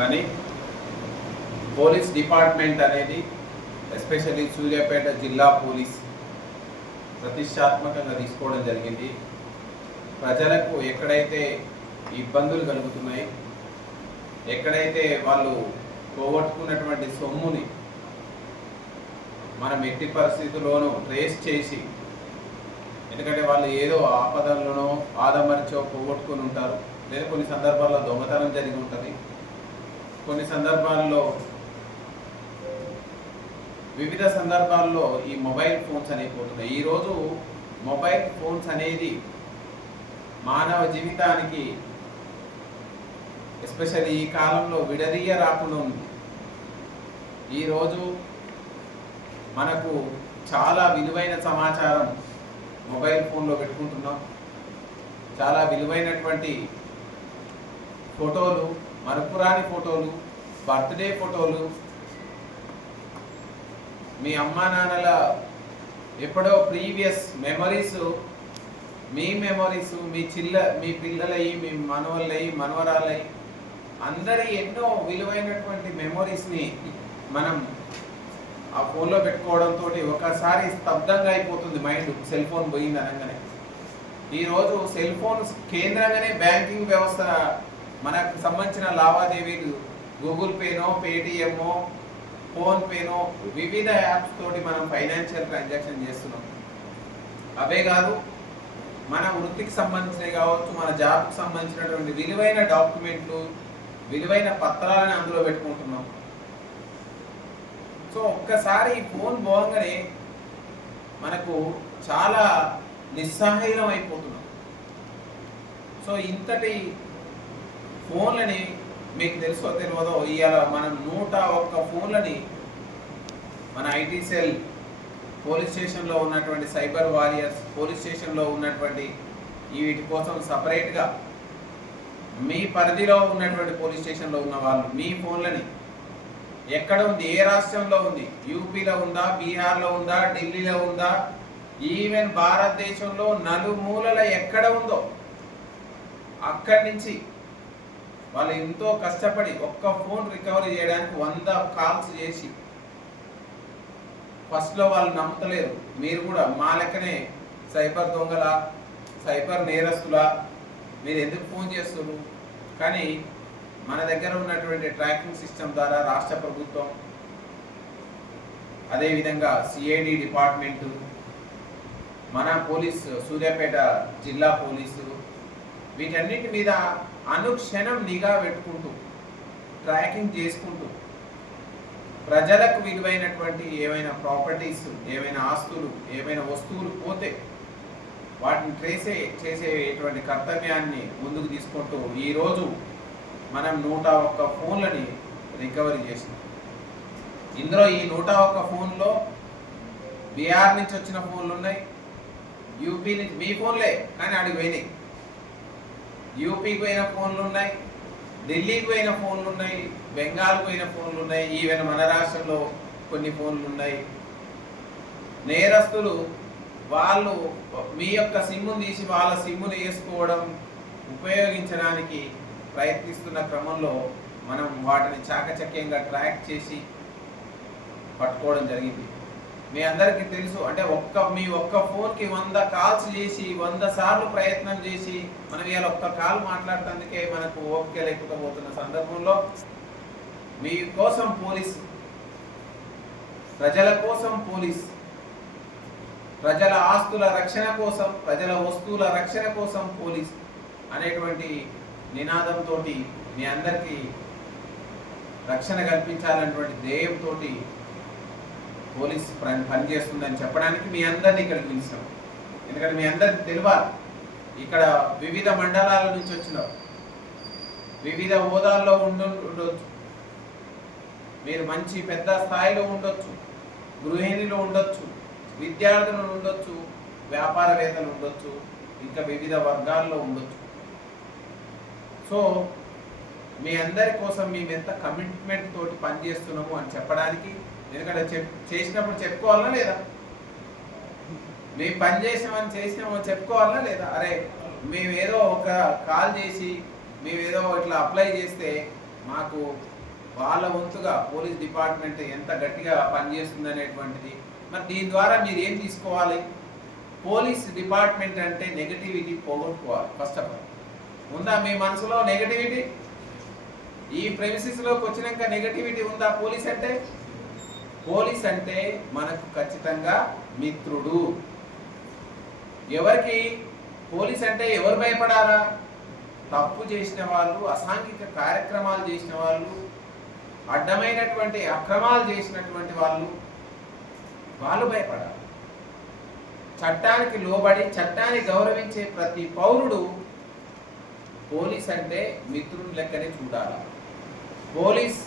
కానీ police department అనేది especially Suryapet జిల్లా పోలీస్ ప్రతిష్టాత్మకంగా తీసుకోవడం జరిగింది. ప్రజలకు ఎక్కడైతే ఇబ్బందులు కలుగుతున్నాయి ఎక్కడైతే వాళ్ళు పోగొట్టుకున్నటువంటి సొమ్ముని మనం ఎట్టి పరిస్థితుల్లోనూ ట్రేస్ చేసి ఎందుకంటే వాళ్ళు ఏదో ఆపదల్లోనో ఆదమరిచో పోగొట్టుకుని ఉంటారు. లేదా కొన్ని సందర్భాల్లో దొంగతనం జరిగి ఉంటుంది. కొన్ని సందర్భాల్లో వివిధ సందర్భాల్లో ఈ మొబైల్ ఫోన్స్ అనేవి పోతున్నాయి. ఈరోజు మొబైల్ ఫోన్స్ అనేది మానవ జీవితానికి ఎస్పెషల్లీ ఈ కాలంలో విడదీయ రాకుండా ఉంది ఈరోజు మనకు చాలా విలువైన సమాచారం మొబైల్ ఫోన్లో పెట్టుకుంటున్నాం. చాలా విలువైనటువంటి ఫోటోలు మరపురాని ఫోటోలు బర్త్డే ఫోటోలు మీ అమ్మా నాన్నల ఎప్పుడో ప్రీవియస్ మెమరీస్ మీ మెమరీస్ మీ చిల్ల మీ పిల్లలయ్యి మీ మనవళ్ళయి మనవరాలయ్యి అందరి ఎన్నో విలువైనటువంటి మెమరీస్ని మనం ఆ ఫోన్లో పెట్టుకోవడంతో ఒకసారి స్తబ్దంగా అయిపోతుంది మైండ్. సెల్ ఫోన్ పోయింది అనగానే ఈరోజు సెల్ ఫోన్ కేంద్రంగానే బ్యాంకింగ్ వ్యవస్థ మనకు సంబంధించిన లావాదేవీలు గూగుల్ పేనో పేటిఎమ్మో ఫోన్పేనో వివిధ యాప్స్ తోటి మనం ఫైనాన్షియల్ ట్రాన్సాక్షన్ చేస్తున్నాం. అవే కాదు మన వృత్తికి సంబంధించినవి కావచ్చు మన జాబ్కి సంబంధించినటువంటి విలువైన డాక్యుమెంట్లు విలువైన పత్రాలను అందులో పెట్టుకుంటున్నాం. సో ఒక్కసారి ఈ ఫోన్ పోగానే మనకు చాలా నిస్సహాయం అయిపోతున్నాం సో ఇంతటి ఫోన్లని మీకు తెలుసో తెలియదో ఇవాళ మనం నూట ఒక్క ఫోన్లని మన ఐటీ సెల్ పోలీస్ స్టేషన్లో ఉన్నటువంటి సైబర్ వారియర్స్ పోలీస్ స్టేషన్లో ఉన్నటువంటి వీటి కోసం సపరేట్గా మీ పరిధిలో ఉన్నటువంటి పోలీస్ స్టేషన్లో ఉన్న వాళ్ళు మీ ఫోన్లని ఎక్కడ ఉంది? ఏ రాష్ట్రంలో ఉంది? యూపీలో ఉందా? బీహార్లో ఉందా? ఢిల్లీలో ఉందా? ఈవెన్ భారతదేశంలో నలుమూలల ఎక్కడ ఉందో అక్కడి నుంచి వాళ్ళు ఎంతో కష్టపడి ఒక్క ఫోన్ రికవరీ చేయడానికి వంద కాల్స్ చేసి ఫస్ట్లో వాళ్ళు నమ్మతలేరు. మీరు కూడా మా లెక్కనే సైబర్ దొంగల సైబర్ నేరస్తులా మీరు ఎందుకు ఫోన్ చేస్తున్నారు కానీ మన దగ్గర ఉన్నటువంటి ట్రాకింగ్ సిస్టమ్ ద్వారా రాష్ట్ర ప్రభుత్వం అదేవిధంగా సిఐడి డిపార్ట్మెంటు మన పోలీస్ సూర్యాపేట జిల్లా పోలీసు వీటన్నిటి మీద అనుక్షణం నిఘా పెట్టుకుంటూ ట్రాకింగ్ చేసుకుంటూ ప్రజలకు విలువైనటువంటి ఏవైనా ప్రాపర్టీస్ ఏవైనా ఆస్తులు ఏవైనా వస్తువులు పోతే వాటిని ట్రేసే చేసేటువంటి కర్తవ్యాన్ని ముందుకు తీసుకుంటూ ఈరోజు మనం నూట ఒక్క ఫోన్లని రికవరీ చేసినాం. ఇందులో ఈ నూట ఒక్క ఫోన్లో బీహార్ నుంచి వచ్చిన ఫోన్లు ఉన్నాయి యూపీ నుంచి మీ ఫోన్లే కానీ అడిగి పోయినాయి. యూపీకి పోయిన ఫోన్లు ఉన్నాయి ఢిల్లీకి పోయిన ఫోన్లు ఉన్నాయి బెంగాల్కి పోయిన ఫోన్లు ఉన్నాయి ఈవెన్ మన రాష్ట్రంలో కొన్ని ఫోన్లు ఉన్నాయి. నేరస్తులు వాళ్ళు మీ యొక్క సిమ్మును తీసి వాళ్ళ సిమ్మును వేసుకోవడం ఉపయోగించడానికి ప్రయత్నిస్తున్న క్రమంలో మనం వాటిని చాకచక్యంగా ట్రాక్ చేసి పట్టుకోవడం జరిగింది. మీ అందరికీ తెలుసు అంటే ఒక్క మీ ఒక్క ఫోన్కి వంద కాల్స్ చేసి వంద సార్లు ప్రయత్నం చేసి మనం ఇవాళ ఒక్క కాల్ మాట్లాడటానికే మనకు ఓపిక లేకపోతున్న సందర్భంలో మీ కోసం పోలీస్ ప్రజల కోసం పోలీస్ ప్రజల ఆస్తుల రక్షణ కోసం ప్రజల వస్తువుల రక్షణ కోసం పోలీస్ అనేటువంటి నినాదంతో మీ అందరికీ రక్షణ కల్పించాలన్నటువంటి ధ్యేయంతో పోలీస్ పని పనిచేస్తుందని చెప్పడానికి మీ అందరినీ ఇక్కడ పిలిచినాం ఎందుకంటే మీ అందరికి తెలియాలి ఇక్కడ వివిధ మండలాల నుంచి వచ్చినారు వివిధ హోదాల్లో ఉండు ఉండొచ్చు. మీరు మంచి పెద్ద స్థాయిలో ఉండొచ్చు గృహిణిలో ఉండొచ్చు విద్యార్థులు ఉండొచ్చు వ్యాపారవేత్తలు ఉండొచ్చు ఇంకా వివిధ వర్గాల్లో ఉండొచ్చు. సో మీ అందరి కోసం మేము ఎంత కమిట్మెంట్ తోటి పనిచేస్తున్నాము అని చెప్పడానికి ఎందుకంటే చెప్ చేసినప్పుడు చెప్పుకోవాలా లేదా? మేము పని చేసామని చేసినామో చెప్పుకోవాలా లేదా? అరే మేము ఏదో ఒక కాల్ చేసి మేమేదో ఇట్లా అప్లై చేస్తే మాకు వాళ్ళ వంతుగా పోలీస్ డిపార్ట్మెంట్ ఎంత గట్టిగా పనిచేస్తుంది అనేటువంటిది మరి దీని ద్వారా మీరు ఏం తీసుకోవాలి? పోలీస్ డిపార్ట్మెంట్ అంటే నెగటివిటీ పోగొట్టుకోవాలి ఫస్ట్ ఆఫ్ ఆల్. ఉందా మీ మనసులో నెగటివిటీ? ఈ ప్రెమిసిస్లోకి వచ్చినాక నెగటివిటీ ఉందా పోలీస్ అంటే? పోలీస్ అంటే మనకు ఖచ్చితంగా మిత్రుడు. ఎవరికి? పోలీస్ అంటే ఎవరు భయపడాలా తప్పు చేసిన వాళ్ళు అసాంఘిక కార్యక్రమాలు చేసిన వాళ్ళు అడ్డమైనటువంటి అక్రమాలు చేసినటువంటి వాళ్ళు వాళ్ళు భయపడాలి. చట్టానికి లోబడి చట్టాన్ని గౌరవించే ప్రతి పౌరుడు పోలీస్ అంటే మిత్రుని లెక్కనే చూడాలి. పోలీస్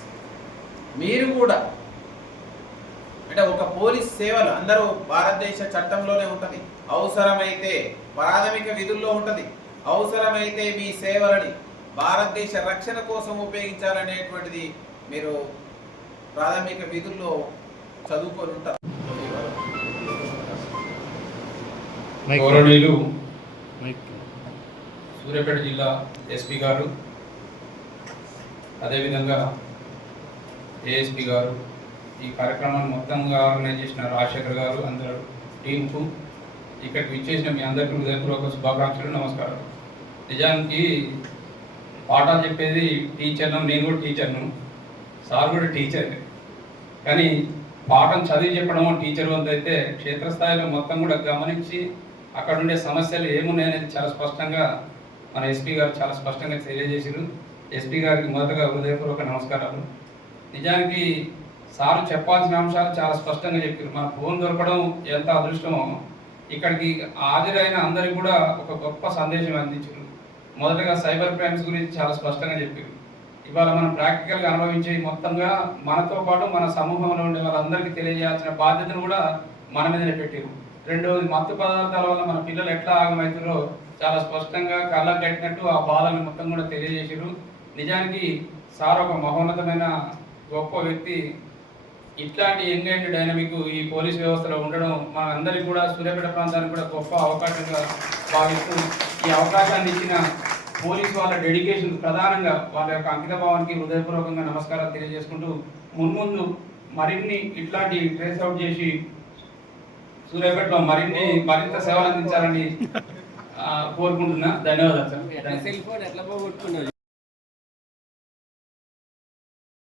మీరు కూడా అంటే ఒక పోలీస్ సేవలు అందరూ భారతదేశ చట్టంలోనే ఉంటది. అవసరమైతే ప్రాథమిక విధుల్లో ఉంటది. అవసరమైతే మీ సేవలని భారతదేశ రక్షణ కోసం ఉపయోగించాలనేటువంటిది మీరు ప్రాథమిక విధుల్లో చదువుకొని ఉంటారు. గౌరవనీయులు సూర్యాపేట జిల్లా ఎస్పీ గారు అదేవిధంగా ఏఎస్పీ గారు ఈ కార్యక్రమాన్ని మొత్తంగా ఆర్గనైజ్ చేసిన రాజశేఖర్ గారు అందరు టీంకు ఇక్కడికి విచ్చేసిన మీ అందరికీ హృదయపూర్వక శుభాకాంక్షలు నమస్కారం నిజానికి పాఠాలు చెప్పేది టీచర్ను నేను కూడా టీచర్ను సార్ కూడా టీచర్ కానీ పాఠం చదివి చెప్పడం టీచర్ వంతు అయితే క్షేత్రస్థాయిలో మొత్తం కూడా గమనించి అక్కడ ఉండే సమస్యలు ఏమున్నాయనేది చాలా స్పష్టంగా మన ఎస్పీ గారు చాలా స్పష్టంగా తెలియజేశారు ఎస్పీ గారికి మొదటగా హృదయపూర్వక నమస్కారాలు. నిజానికి సారు చెప్పాల్సిన అంశాలు చాలా స్పష్టంగా చెప్పారు. మన ఫోన్ దొరకడం ఎంత అదృష్టమో ఇక్కడికి హాజరైన అందరికి కూడా ఒక గొప్ప సందేశం అందించారు. మొదటగా సైబర్ క్రైమ్స్ గురించి చాలా స్పష్టంగా చెప్పారు. ఇవాళ మనం ప్రాక్టికల్గా అనుభవించే మొత్తంగా మనతో పాటు మన సమూహంలో ఉండే వాళ్ళందరికీ తెలియజేయాల్సిన బాధ్యతను కూడా మన మీదనే పెట్టారు. రెండవది మత్తు పదార్థాల వల్ల మన పిల్లలు ఎట్లా ఆగమవుతారో చాలా స్పష్టంగా కళ్ళకు కట్టినట్టు ఆ బాధలను మొత్తం కూడా తెలియజేశారు. నిజానికి సార్ ఒక మహోన్నతమైన గొప్ప వ్యక్తి. ఇట్లాంటి యంగ్ అండ్ డైనమిక్ ఈ పోలీస్ వ్యవస్థలో ఉండడం మన అందరికి కూడా సూర్యాపేట ప్రాంతానికి కూడా గొప్ప అవకాశంగా భావిస్తూ ఈ అవకాశాన్ని ఇచ్చిన పోలీస్ వాళ్ళ డెడికేషన్ ప్రధానంగా వాళ్ళ యొక్క అంకిత భావానికి హృదయపూర్వకంగా నమస్కారాలు తెలియజేసుకుంటూ మున్ముందు మరిన్ని ఇట్లాంటి ట్రేస్ అవుట్ చేసి సూర్యాపేటలో మరిన్ని మరింత సేవలు అందించాలని కోరుకుంటున్నా. ధన్యవాదాలు సార్.